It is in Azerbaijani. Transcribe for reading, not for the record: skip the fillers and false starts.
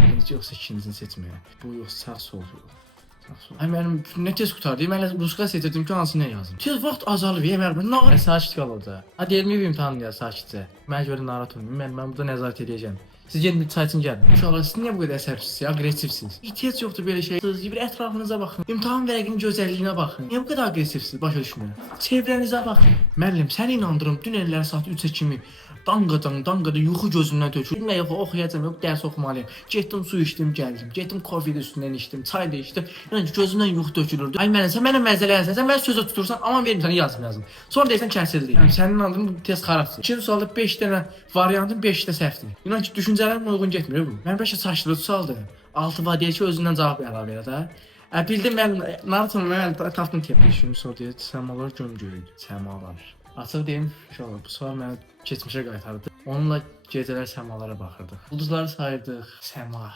Birinci yoxsa ikincisini seçməyə. Bu yoxsa sağ sol yox. Ay mənim nə tez qutardı. Mən ruska seçdim ki, hansını yazım. Tez vaxt azalıb, mən nə var? Sakit qal orada. Hadi 20 imtahan ya sakitcə. Mən görə narahat olmayım. Mən burada nəzarət edəcəm. Siz gedin bir çay için gəlin. İnşallah siz niyə bu qədər əsəbsizsiniz, aqressivsiniz? Ehtiyac yoxdur belə şey. Siz bir ətrafınıza baxın. İmtahan vərəqinin gözəlliyinə baxın. Niyə bu qədər aqressivsiniz? Başa düşmürəm. Çevrənizə baxın. Müəllim, səni inandırım. Dünən illər saat 3-ə kimi danqada yuxu gözümdən tökülür. Nə yox, oxuyacağam, yox dərs oxumalıyam. Getdim su içdim, gəldim. Getdim kofe üstündən içdim, çay da içdim. Yəni gözümdən yuxu tökülürdü. Ay mənə sən mənə məzələyəsən, sən mənə sözə tutursan, aman verim sənə yazım. Sonra deyirsən kəsildi. Yəni sənin adın test xarabdır. İkinci sualda 5 dənə variantın 5 də səhvdir. İnan ki, düşüncələrim uyğun getmir bu. Mən bəlkə saçlı sualdır. 6 var deyir ki, özündən cavab əlavə elə də. Bildim mən Naruto mən tapdım tepki. Şimdi sonra deyir, səmalar gömgöydü. Səmalar. Açıq deyim, inşallah bu sual məni keçmişə qaytardı. Onunla gecələr səmalara baxırdıq. Ulduzları sayırdıq. Səma.